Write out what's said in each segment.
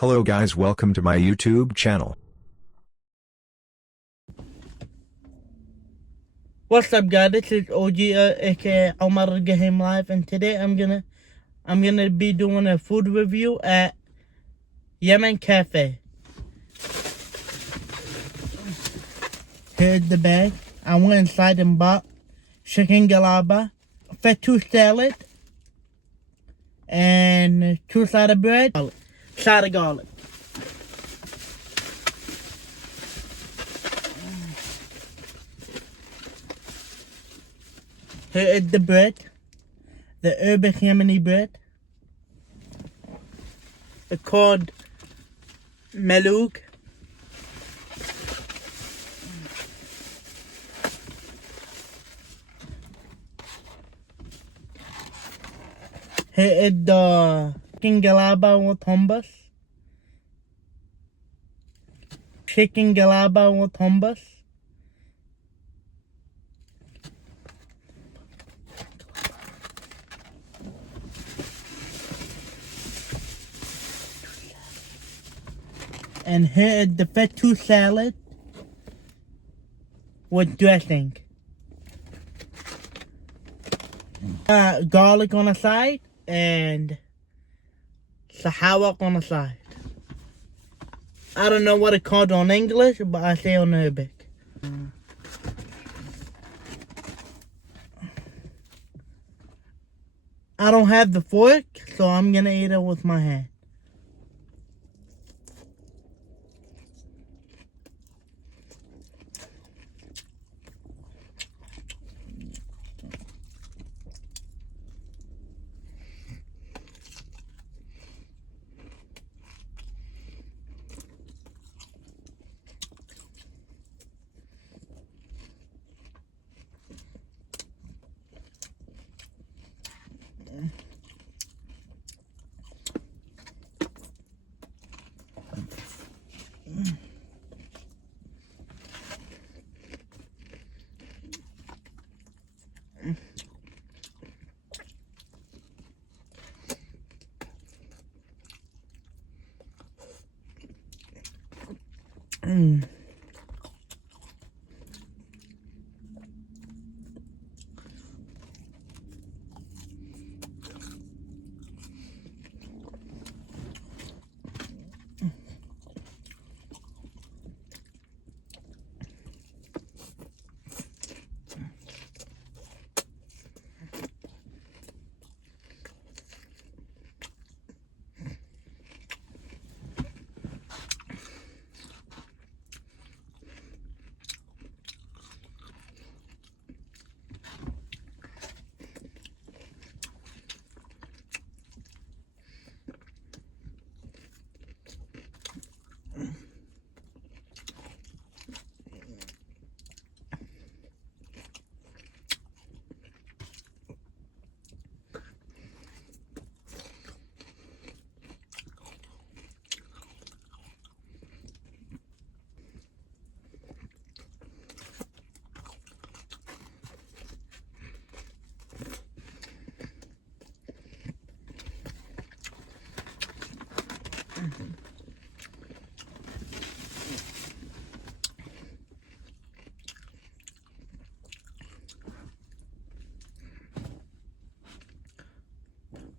Hello guys, welcome to my YouTube channel. What's up, guys? This is OG, aka Omar Game Live, and today I'm gonna be doing a food review at Yemen Cafe. Here's the bag. I went inside and bought chicken galaba, fettuccine salad, and 2 side of bread, side of garlic. Here is the bread, the Arabic Yemeni bread. It's called melouk. Here is the chicken galaba with hummus. Chicken galaba with hummus. And here is the fettuccine salad with dressing. Garlic on the side and sahawak on the side. I don't know what it's called on English, but I say on Arabic. I don't have the fork, so I'm gonna eat it with my hand.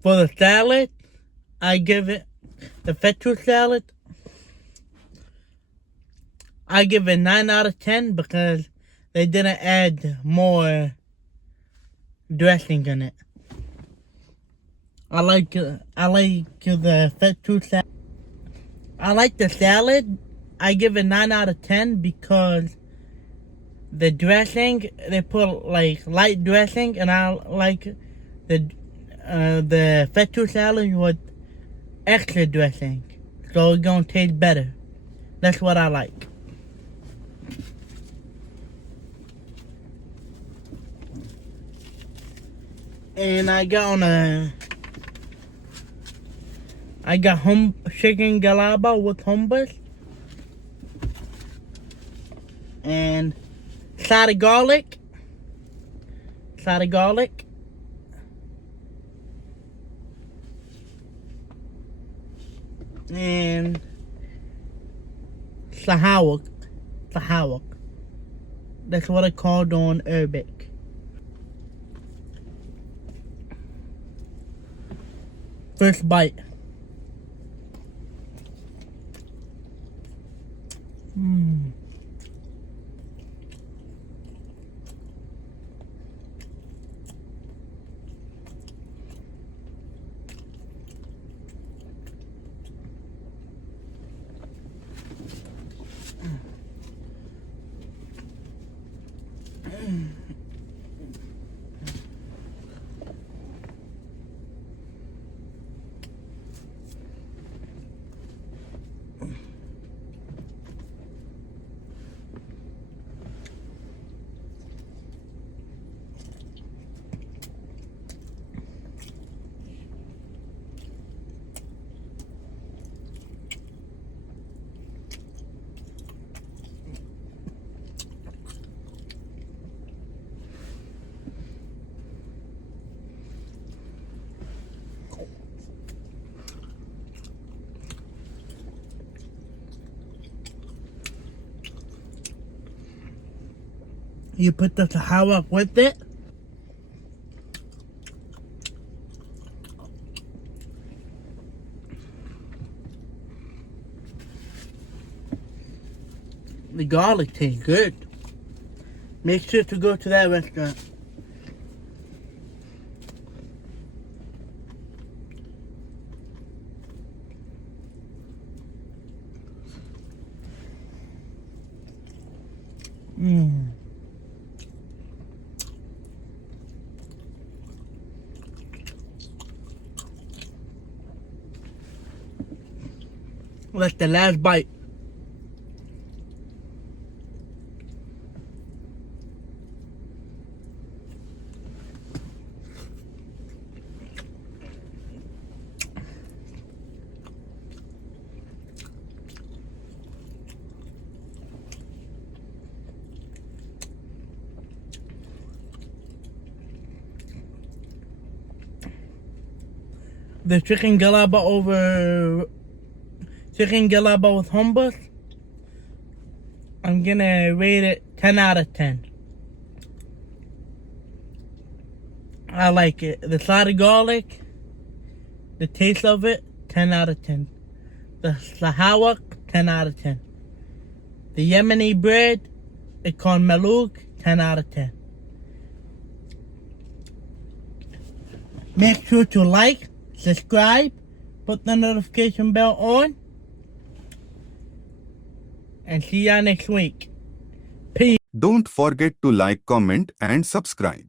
For the salad, I give it, the fettuccine salad, I give it 9 out of 10 because they didn't add more dressing in it. I like the fettuccine salad. I like the salad. I give it 9 out of 10 because the dressing, they put like light dressing, and I like the fettuccine salad with extra dressing, so it's gonna taste better. That's what I like. And I got chicken galaba with hummus and side of garlic. and Sahawak. Sahawak. That's what I called on Arabic. First bite. You put the Sahawak with it. The garlic tastes good. Make sure to go to that restaurant. That's the last bite. The chicken galaba with hummus, I'm gonna rate it 10 out of 10. I like it. The side of garlic, the taste of it, 10 out of 10. The Sahawak, 10 out of 10. The Yemeni bread, it's called Malouk, 10 out of 10. Make sure to like, subscribe, put the notification bell on, and see ya next week. Peace. Don't forget to like, comment and subscribe.